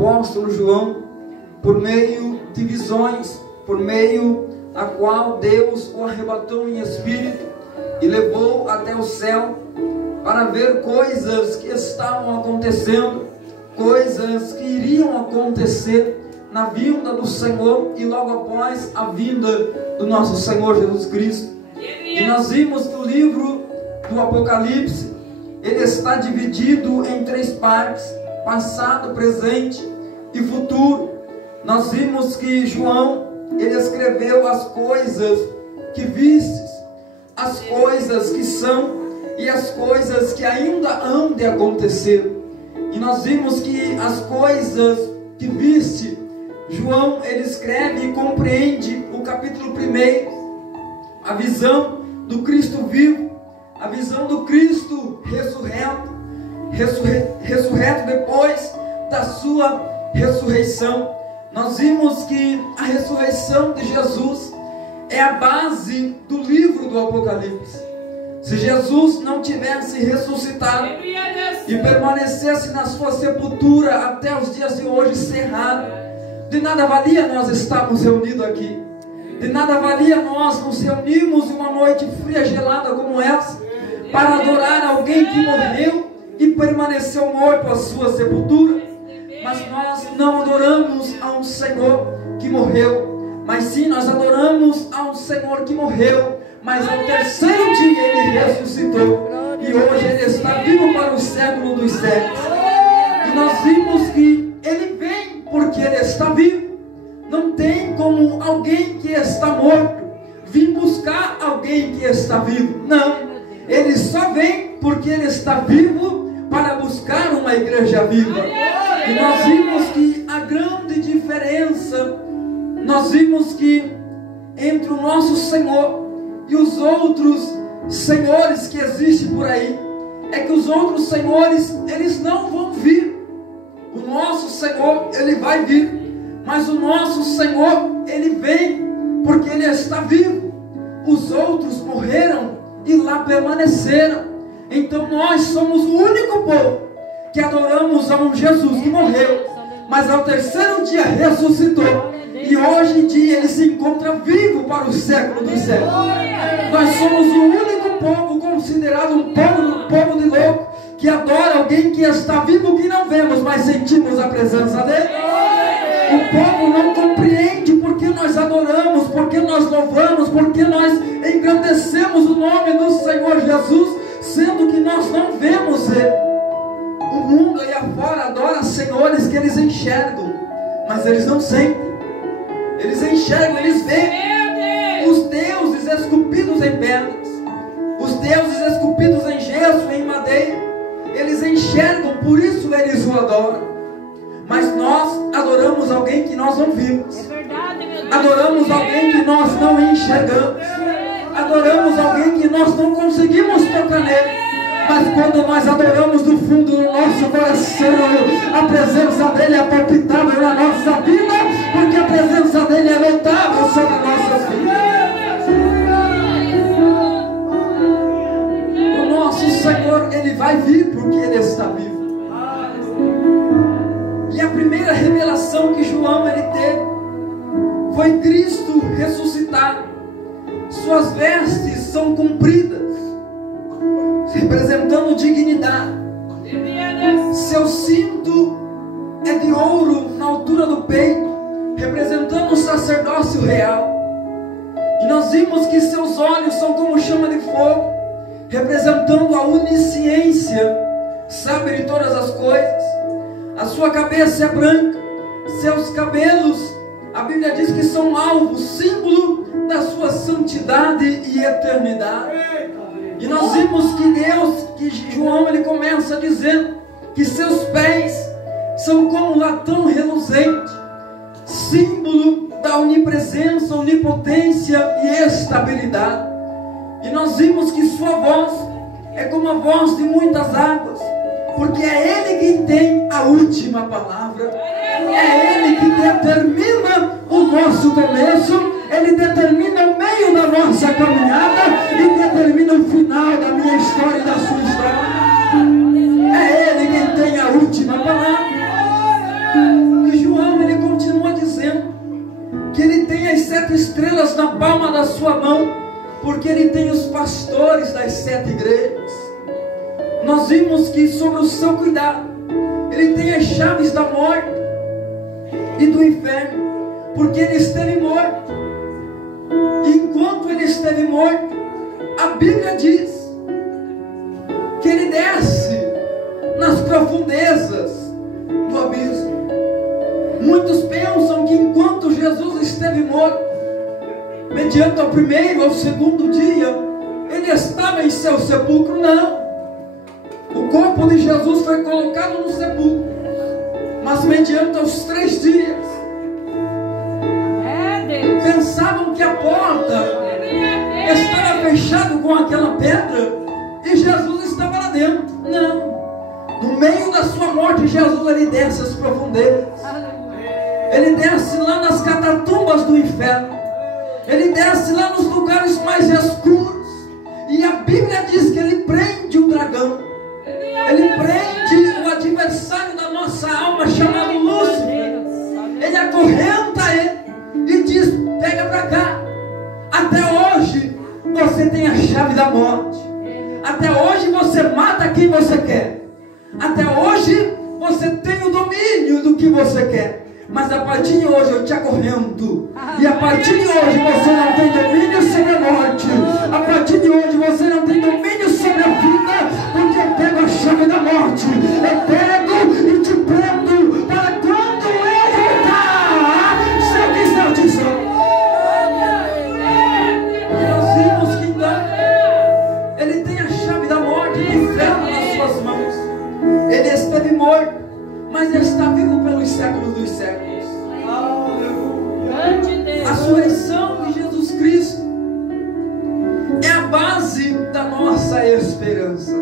apóstolo João, por meio de visões, por meio a qual Deus o arrebatou em espírito e levou até o céu para ver coisas que estavam acontecendo, coisas que iriam acontecer na vinda do Senhor e logo após a vinda do nosso Senhor Jesus Cristo. E nós vimos que o livro do Apocalipse, ele está dividido em 3 partes: passado, presente e futuro. Nós vimos que João, ele escreveu as coisas que vistes, as coisas que são e as coisas que ainda hão de acontecer. E nós vimos que as coisas que viste, João, ele escreve e compreende o capítulo 1, a visão do Cristo vivo, a visão do Cristo ressurreto depois da sua ressurreição. Nós vimos que a ressurreição de Jesus é a base do livro do Apocalipse. Se Jesus não tivesse ressuscitado e permanecesse na sua sepultura até os dias de hoje cerrado, de nada valia nós estarmos reunidos aqui. De nada valia nós nos reunirmos em uma noite fria, gelada como essa, para adorar alguém que morreu e permaneceu morto à sua sepultura. Mas nós não adoramos a um Senhor que morreu, mas sim nós adoramos a um Senhor que morreu, mas ao terceiro dia ele ressuscitou, e hoje ele está vivo para o século dos séculos. E nós vimos que ele vem porque ele está vivo. Não tem como alguém que está morto vir buscar alguém que está vivo. Não, ele só vem porque ele está vivo para buscar uma igreja viva. E nós vimos que a grande diferença, nós vimos que entre o nosso Senhor e os outros senhores que existem por aí, é que os outros senhores, eles não vão vir. O nosso Senhor, ele vai vir, mas o nosso Senhor, ele vem porque ele está vivo. Os outros morreram e lá permaneceram. Então nós somos o único povo que adoramos a um Jesus que morreu, mas ao terceiro dia ressuscitou, e hoje em dia ele se encontra vivo para o século dos séculos. Nós somos o único povo considerado um povo de louco, que adora alguém que está vivo, que não vemos, mas sentimos a presença dele. O povo não compreende porque nós adoramos, porque nós louvamos, porque nós engrandecemos o nome do Senhor Jesus, sendo que nós não vemos ele. O mundo aí afora adora senhores que eles enxergam, mas eles não sentem. Eles enxergam, eles veem os deuses esculpidos em pedras, os deuses esculpidos em gesso, em madeira. Eles enxergam, por isso eles o adoram. Mas nós adoramos alguém que nós não vimos. Adoramos alguém que nós não enxergamos. Adoramos alguém que nós não conseguimos tocar nele. Mas quando nós adoramos do fundo do nosso coração, a presença dele é palpitável na nossa vida, porque a presença dele é notável sobre nossas vidas. O nosso Senhor, ele vai vir porque ele está vivo. E a primeira revelação que João ele teve foi Cristo ressuscitado. Suas vestes são compridas, representando dignidade. Seu cinto é de ouro na altura do peito, representando o sacerdócio real. E nós vimos que seus olhos são como chama de fogo, representando a onisciência, sabe de todas as coisas. A sua cabeça é branca, seus cabelos, a Bíblia diz que são alvos, símbolo da sua santidade e eternidade. E nós vimos que Deus, que João ele começa dizendo que seus pés são como latão reluzente, símbolo da onipresença, onipotência e estabilidade. E nós vimos que sua voz é como a voz de muitas águas, porque é Ele quem tem a última palavra. É Ele que determina o nosso começo, Ele determina o meio da nossa caminhada e determina o final da minha história e da sua história. É Ele quem tem a última palavra. 7 estrelas na palma da sua mão, porque Ele tem os pastores das 7 igrejas. Nós vimos que sobre o seu cuidado, Ele tem as chaves da morte e do inferno, porque Ele esteve morto. E enquanto Ele esteve morto, a Bíblia diz que Ele desce nas profundezas do abismo. Muitos pensam que enquanto Jesus esteve morto, mediante ao primeiro ou segundo dia, Ele estava em seu sepulcro. Não. O corpo de Jesus foi colocado no sepulcro, mas mediante aos 3 dias, pensavam que a porta estava fechada com aquela pedra e Jesus estava lá dentro. Não. No meio da sua morte, Jesus, Ele desce as profundezas. Ele desce lá nas catatumbas do inferno. Ele desce lá nos lugares mais escuros. E a Bíblia diz que Ele prende o dragão. Ele prende o adversário da nossa alma, chamado Lúcifer. Ele acorrenta ele e diz: pega para cá. Até hoje você tem a chave da morte. Até hoje você mata quem você quer. Até hoje você tem o domínio do que você quer. Mas a partir de hoje eu te acorrento. E a partir de hoje você não tem domínio sobre a morte. A partir de hoje você não tem domínio sobre a vida. Porque eu pego a chave da morte. Eu pego e te prendo para quando ele voltar. Se eu quiser te dizer. Nós vimos que então Ele tem a chave da morte e do inferno nas suas mãos. Ele esteve morto, mas Ele está vivo pelos séculos dos séculos. A ressurreição de Jesus Cristo é a base da nossa esperança.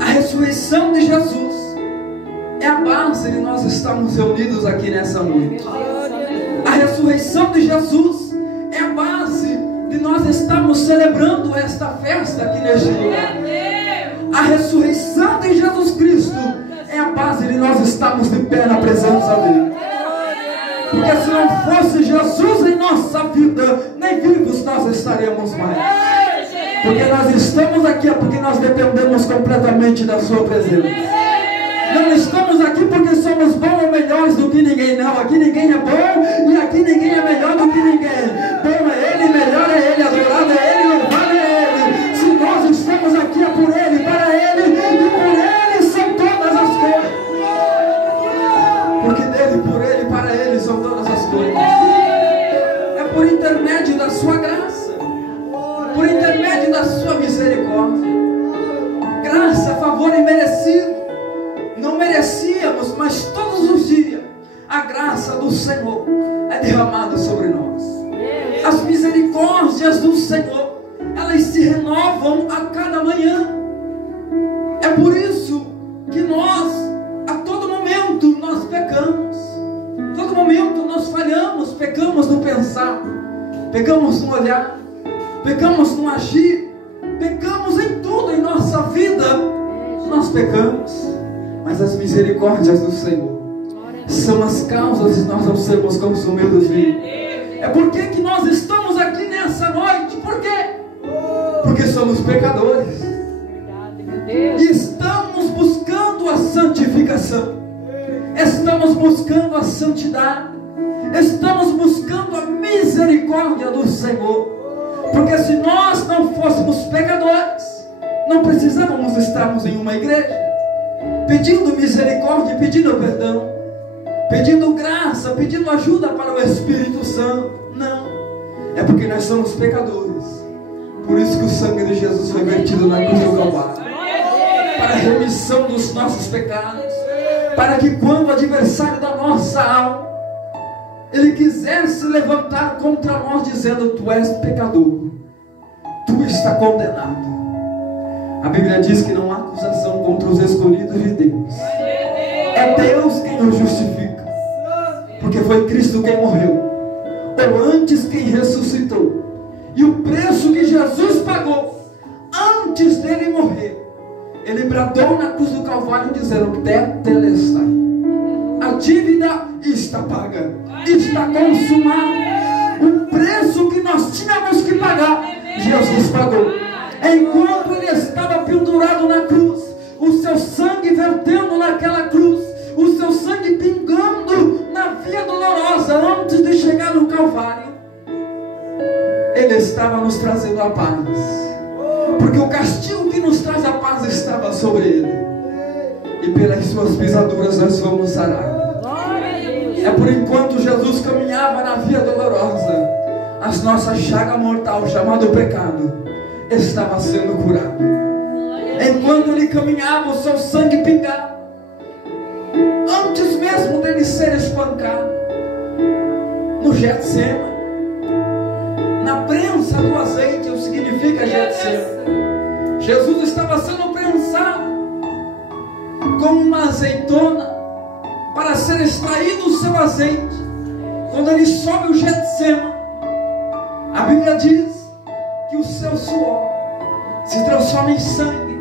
A ressurreição de Jesus é a base de nós estarmos reunidos aqui nessa noite. A ressurreição de Jesus é a base de nós estarmos celebrando esta festa aqui neste lugar. A ressurreição de Jesus Cristo é a base de nós estarmos de pé na presença dEle. Porque se não fosse Jesus em nossa vida, nem vivos nós estaríamos mais. Porque nós estamos aqui é porque nós dependemos completamente da sua presença. Não estamos aqui porque somos bons ou melhores do que ninguém. Não, aqui ninguém é bom e aqui ninguém é melhor do que ninguém. Bom é Ele, melhor é Ele, adorado é Ele, louvado é Ele. Se nós estamos aqui é por Ele, para Ele e por Ele são todas as coisas. Porque dele, por Ele, para Ele são todas as coisas. É por intermédio da sua graça, por intermédio da sua misericórdia. Graça, favor imerecido. Não merecíamos, mas todos os dias a graça do Senhor é derramada sobre nós. As misericórdias do Senhor, elas se renovam a cada manhã. É por isso que nós, a todo momento, nós pecamos. A todo momento nós falhamos, pecamos no pensar, pecamos no olhar, pecamos no agir, pecamos em tudo em nossa vida. Nós pecamos. Mas as misericórdias do Senhor são as causas de nós não sermos consumidos de Ele. É por que nós estamos aqui nessa noite. Por quê? Porque somos pecadores e estamos buscando a santificação, estamos buscando a santidade, estamos buscando a misericórdia do Senhor. Porque se nós não fôssemos pecadores, não precisávamos estarmos em uma igreja pedindo misericórdia, pedindo perdão, pedindo graça, pedindo ajuda para o Espírito Santo. Não, é porque nós somos pecadores. Por isso que o sangue de Jesus foi vertido na cruz do Calvário, para a remissão dos nossos pecados, para que quando o adversário da nossa alma ele quiser se levantar contra nós dizendo: tu és pecador, tu está condenado, a Bíblia diz que não há acusação contra os escolhidos de Deus. É Deus quem os justifica, porque foi Cristo quem morreu, ou antes quem ressuscitou. E o preço que Jesus pagou antes dele morrer, ele bradou na cruz do Calvário dizendo: tetelestai, a dívida está paga, está consumada. O preço que nós tínhamos que pagar, Jesus pagou. Enquanto Ele estava pendurado na cruz, o seu sangue vertendo naquela cruz, o seu sangue pingando na via dolorosa, antes de chegar no Calvário, Ele estava nos trazendo a paz, porque o castigo que nos traz a paz estava sobre Ele, e pelas suas pisaduras nós fomos sarados. É por enquanto Jesus caminhava na via dolorosa, a nossa chaga mortal chamada pecado estava sendo curada. Enquanto Ele caminhava, o seu sangue pingava, antes mesmo dele ser espancado no Getsemane, na prensa do azeite, o que significa Getsemane. Jesus estava sendo prensado com uma azeitona para ser extraído o seu azeite. Quando Ele sobe o Getsemane, a Bíblia diz que o seu suor se transforma em sangue,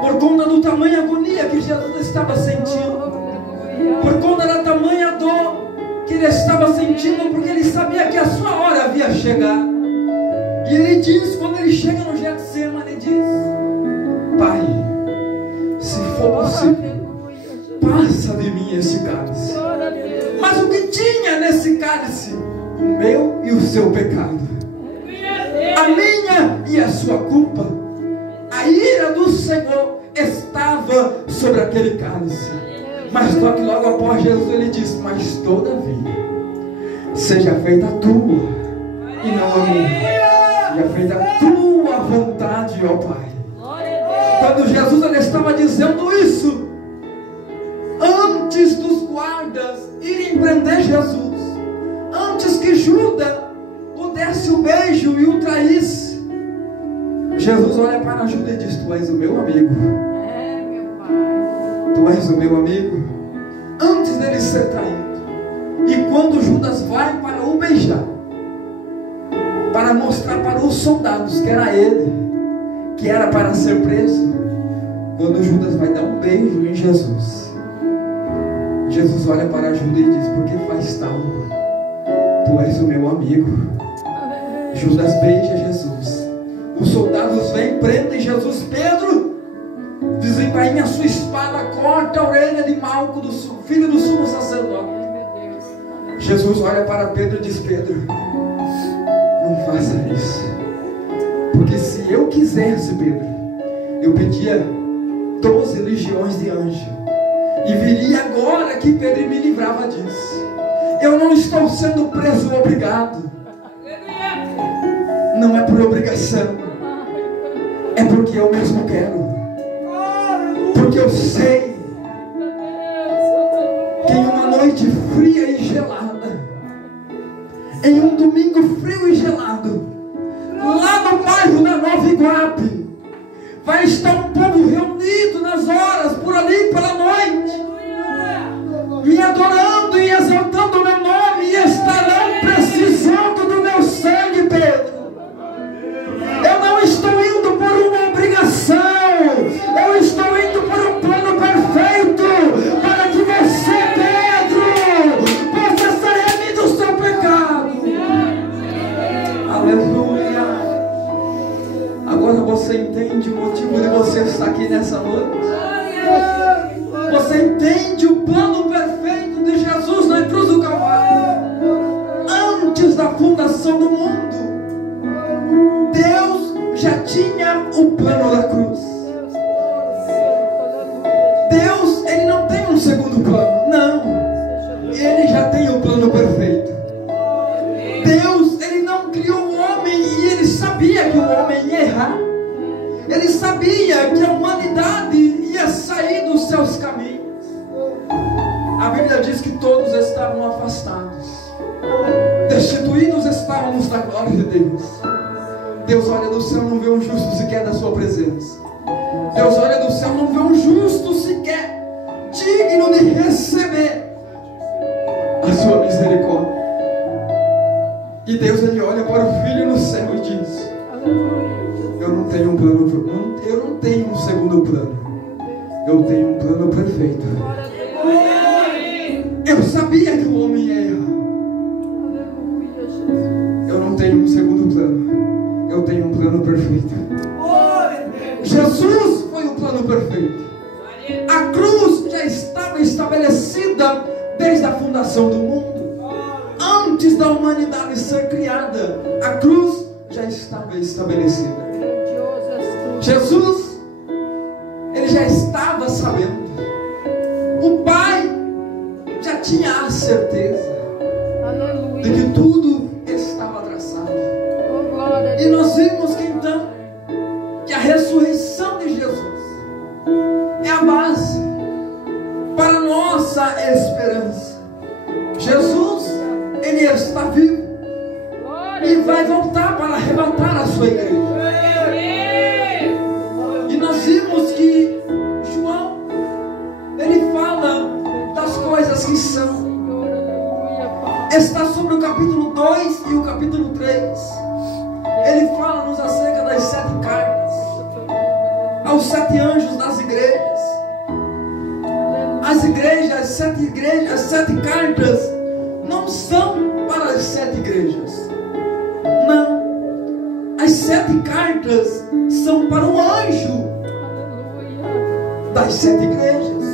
por conta do tamanha agonia que Jesus estava sentindo, por conta da tamanha dor que Ele estava sentindo, porque Ele sabia que a sua hora havia chegado. E Ele diz, quando Ele chega no Getsemane, Ele diz: Pai, se for possível, passa de mim esse cálice. Mas o que tinha nesse cálice? O meu e o seu pecado, a minha e a sua culpa. A ira do Senhor estava sobre aquele cálice. Mas só que logo após Jesus Ele disse: mas todavia seja feita a tua e não a minha, seja feita a tua vontade, ó Pai. Quando Jesus Ele estava dizendo isso, antes dos guardas irem prender Jesus, antes que Judas o desse o beijo e o traísse, Jesus olha para Judas e diz: tu és o meu amigo. Tu és o meu amigo. Antes dele ser traído. E quando Judas vai para o beijar, para mostrar para os soldados que era ele, que era para ser preso, quando Judas vai dar um beijo em Jesus, Jesus olha para Judas e diz: por que faz tal? Tu és o meu amigo. Judas beija Jesus. Os soldados vêm, prendem Jesus. Pedro desembainha a sua espada, corta a orelha de Malco, filho do sumo sacerdote. Jesus olha para Pedro e diz: Pedro, não faça isso, porque se eu quisesse, Pedro, eu pedia 12 legiões de anjos e viria agora que Pedro me livrava disso. Eu não estou sendo preso obrigado, não é por obrigação, é porque eu mesmo quero. Porque eu sei que em uma noite fria e gelada, em um domingo frio e gelado, lá no bairro da Nova Iguape, vai estar um povo reunido nas horas, por ali pela noite, me adorando e exaltando o meu nome, e estarão precisando do meu sangue, Pedro. Eu não estou indo por uma obrigação, eu estou indo por um plano perfeito, para que você, Pedro, possa ser remido do seu pecado. Aleluia. Agora você entende o motivo de você estar aqui nessa noite? Você entende o plano perfeito de Jesus na cruz do Calvário? Antes da fundação do mundo, Deus já tinha o plano da cruz. Deus, Ele não tem um segundo plano, não. Ele já tem o plano perfeito. Deus, Ele não criou o homem e Ele sabia que o homem ia errar. Ele sabia que a humanidade ia sair dos seus caminhos. A Bíblia diz que todos estavam afastados, destituídos estávamos da glória de Deus. Deus olha do céu, não vê um justo sequer da sua presença. Deus olha do céu, não vê um justo sequer digno de receber a sua misericórdia. E Deus, Ele olha para o Filho no céu e diz: eu não tenho um plano, eu não tenho um segundo plano, eu tenho um plano perfeito. Eu sabia que o homem ia errar. estabelecida desde a fundação do mundo. Antes da humanidade ser criada, a cruz já estava estabelecida. Jesus, ele já estava sabendo. O Pai já tinha a certeza de que tudo estava traçado. E nós vimos que então, que a ressurreição de Jesus é a base para a nossa esperança. Jesus, ele está vivo e vai voltar para arrebatar a sua igreja. E nós vimos que João, ele fala das coisas que são. Está sobre o capítulo 2 e o capítulo 3. Ele fala-nos acerca das 7 cartas aos 7 anjos das igrejas. As igrejas, as 7 cartas não são para as 7 igrejas. Não. As 7 cartas são para o anjo das 7 igrejas,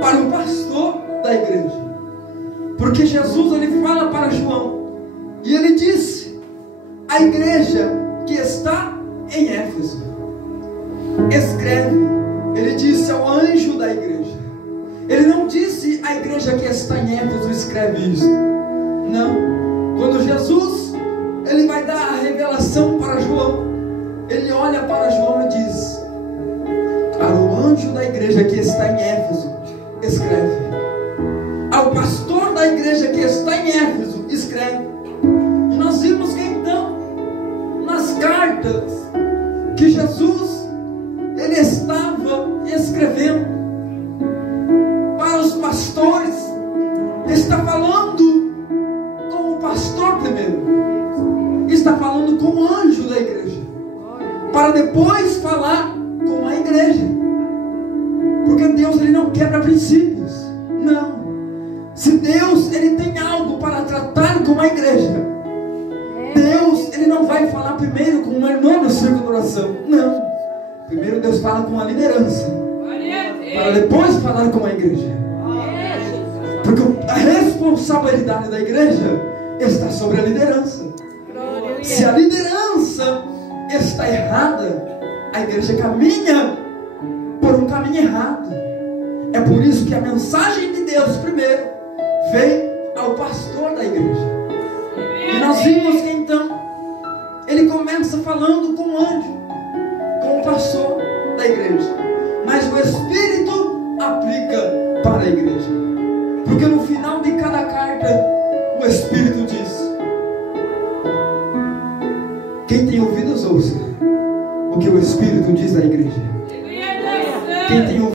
para o pastor da igreja. Porque Jesus, ele fala para João, e ele disse: a igreja que está em Éfeso, escreve. Ele disse ao anjo da igreja. Ele não disse a igreja que está em Éfeso, escreve isso. Não. Quando Jesus, ele vai dar a revelação para João, ele olha para João e diz: para o anjo da igreja que está em Éfeso, escreve. Ao pastor da igreja que está em Éfeso, escreve. E nós vimos que então, nas cartas que Jesus, ele estava escrevendo para os pastores, está falando com o pastor primeiro, está falando com o anjo da igreja, para depois falar com a igreja. Porque Deus, ele não quebra princípios. Não. Se Deus, ele tem algo para tratar com a igreja, Deus, ele não vai falar primeiro com uma irmã no círculo de oração. Não. Primeiro Deus fala com a liderança, para depois falar com a igreja. Porque a responsabilidade da igreja está sobre a liderança. Se a liderança está errada, a igreja caminha por um caminho errado. É por isso que a mensagem de Deus primeiro veio ao pastor da igreja. E nós vimos que então ele começa falando com o anjo, com o pastor da igreja, mas o Espírito aplica para a igreja. Porque no final de cada carta o Espírito diz: quem tem ouvidos ouça o que o Espírito diz à igreja.